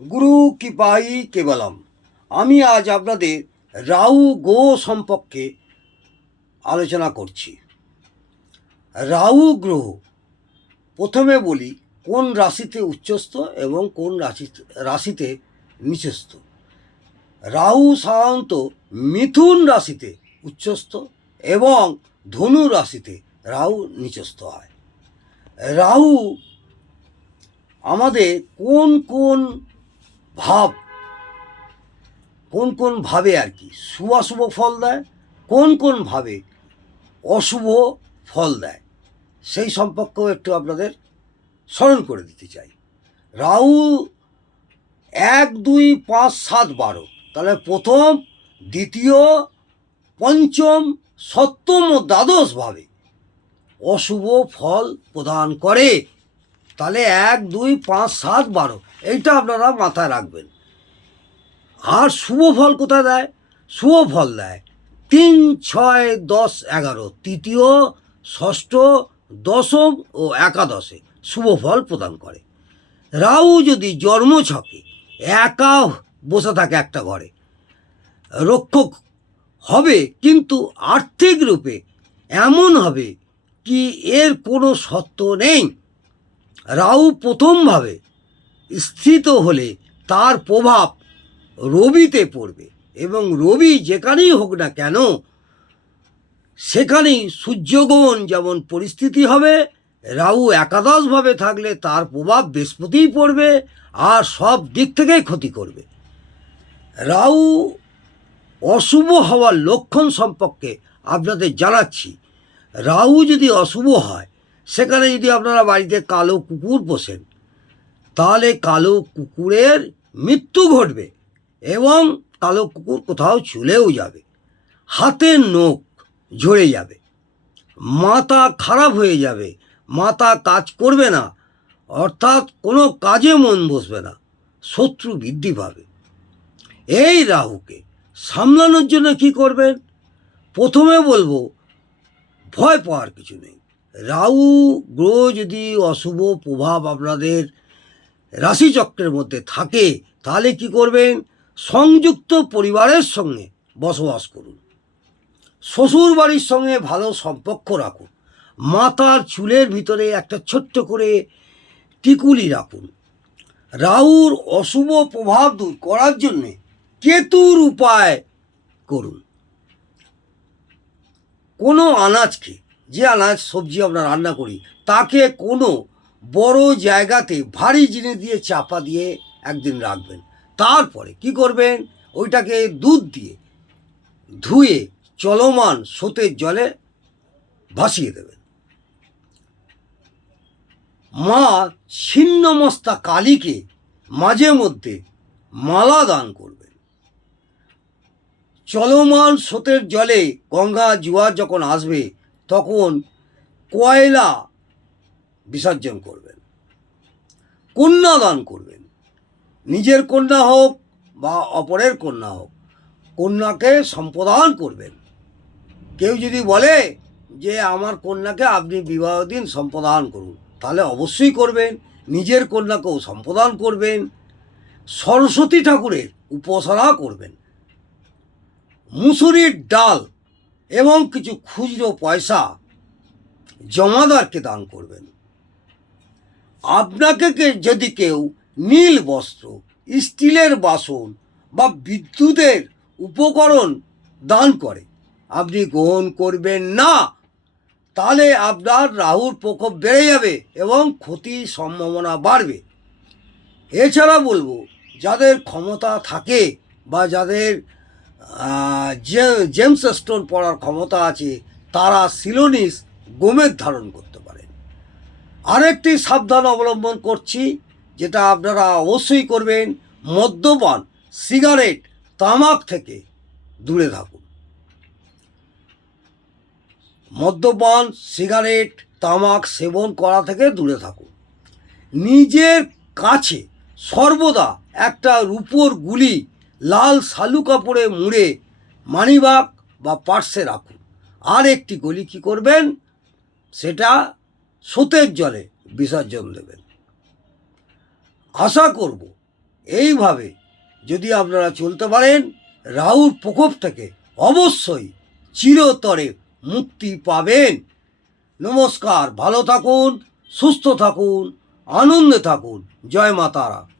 গুরু কৃপাই কেবলম। আমি আজ আপনাদের রাহু গ্রহ সম্পর্কে আলোচনা করছি। রাহু গ্রহ প্রথমে বলি কোন রাশিতে উচ্চস্থ এবং কোন রাশিতে নিচস্থ। রাহু সাধারণত মিথুন রাশিতে উচ্চস্থ এবং ধনু রাশিতে রাহু নিচস্থ হয়। রাহু আমাদের কোন কোন ভাবে আর কি শুভাশুভ ফল দেয়, কোন ভাবে অশুভ ফল দেয়, সেই সম্পর্কেও একটু আপনাদের স্মরণ করে দিতে চাই। রাহু 1, 2, 5, 7, 12, তাহলে প্রথম, দ্বিতীয়, পঞ্চম, সপ্তম ও দ্বাদশ ভাবে অশুভ ফল প্রদান করে। তাহলে 1, 2, 5, 7, 12 এইটা আপনারা মাথায় রাখবেন। আর শুভ ফল কোথায় দেয়? শুভ ফল দেয় 3, 6, 10, 11, তৃতীয়, ষষ্ঠ, দশম ও একাদশে শুভ ফল প্রদান করে। রাহু যদি জন্মছকে একা বসে থাকে একটা ঘরে, রক্ষক হবে, কিন্তু আর্থিক রূপে এমন হবে কি এর কোনো সত্য নেই। রাহু প্রথমভাবে স্থিত হলে তার প্রভাব রবিতে পড়বে, এবং রবি যেখানেই হোক না কেন সেখানেই সূর্যগ্রহণ যেমন পরিস্থিতি হবে, রাহু একাদশভাবে থাকলে তার প্রভাব বৃহস্পতিই পড়বে আর সব দিক থেকেই ক্ষতি করবে। রাহু অশুভ হওয়ার লক্ষণ সম্পর্কে আপনাদের জানাচ্ছি। রাহু যদি অশুভ হয়, সেখানে যদি আপনারা বাড়িতে কালো কুকুর পোষেন, তাহলে কালো কুকুরের মৃত্যু ঘটবে এবং কালো কুকুর কোথাও চলেও যাবে, হাতের নখ ঝরে যাবে, মাথা খারাপ হয়ে যাবে, মাথা কাজ করবে না, অর্থাৎ কোনো কাজে মন বসবে না, শত্রু বৃদ্ধি পাবে। এই রাহুকে সামলানোর জন্য কি করবেন? প্রথমে বলবো, ভয় পাওয়ার কিছু নেই। রাহু গ্রহ যদি অশুভ প্রভাব আপনাদের রাশিচক্রের মধ্যে থাকে, তাহলে কি করবেন? সংযুক্ত পরিবারের সঙ্গে বসবাস করুন, শ্বশুর বাড়ির সঙ্গে ভালো সম্পর্ক রাখুন, মাথার চুলের ভিতরে একটা ছোট্ট করে টিকুলি রাখুন। রাহুর অশুভ প্রভাব দূর করার জন্যে কেতুর উপায় করুন। কোনো আনাজকে, যে আনাজ সবজি আমরা রান্না করি, তাকে কোনো বড় জায়গাতে ভারী জিনিস দিয়ে চাপা দিয়ে একদিন রাখবেন। তারপরে কি করবেন? ওইটাকে দুধ দিয়ে ধুয়ে চলমান স্রোতের জলে ভাসিয়ে দেবেন। মা ছিন্নমস্তা কালীকে মাঝে মধ্যে মালা দান করবেন। চলমান স্রোতের জলে গঙ্গা জোয়ার যখন আসবে, তখন কয়লা বিসর্জন করবেন। কন্যা দান করবেন, নিজের কন্যা হোক বা অপরের কন্যা হোক, কন্যাকে সম্প্রদান করবেন। কেউ যদি বলে যে আমার কন্যাকে আপনি বিবাহ দিন, সম্প্রদান করুন, তাহলে অবশ্যই করবেন। নিজের কন্যাকেও সম্প্রদান করবেন। সরস্বতী ঠাকুরের উপাসনা করবেন। মুসুরির ডাল এবং কিছু খুচরো পয়সা জমাদারকে দান করবেন। আপনাকে যদি কেউ নীল বস্ত্র, স্টিলের বাসন বা বিদ্যুতের উপকরণ দান করে, আপনি গ্রহণ করবেন না। তাহলে আপনার রাহুর প্রকোপ বেড়ে যাবে এবং ক্ষতির সম্ভাবনা বাড়বে। এছাড়া বলবো, যাদের ক্ষমতা থাকে বা যাদের জেমস স্টোন পরার ক্ষমতা আছে, তারা সিলোনিস গোমেদ ধারণ করতে পারেন। আরেকটি সাবধান অবলম্বন করছি, যেটা আপনারা অবশ্যই করবেন, মদ্যপান, সিগারেট, তামাক থেকে দূরে থাকুন। মদ্যপান, সিগারেট, তামাক সেবন করা থেকে দূরে থাকুন। নিজের কাছে সর্বদা একটা রূপোর গুলি লাল শালু কাপড়ে মুড়ে মানিব্যাগ বা পার্সে রাখুন। আর একটি গুলি কী করবেন? সেটা স্রোতের জলে বিসর্জন দেবেন। আশা করব এইভাবে যদি আপনারা চলতে পারেন, রাহুর প্রকোপ থেকে অবশ্যই চিরতরে মুক্তি পাবেন। নমস্কার, ভালো থাকুন, সুস্থ থাকুন, আনন্দে থাকুন। জয় মা তারা।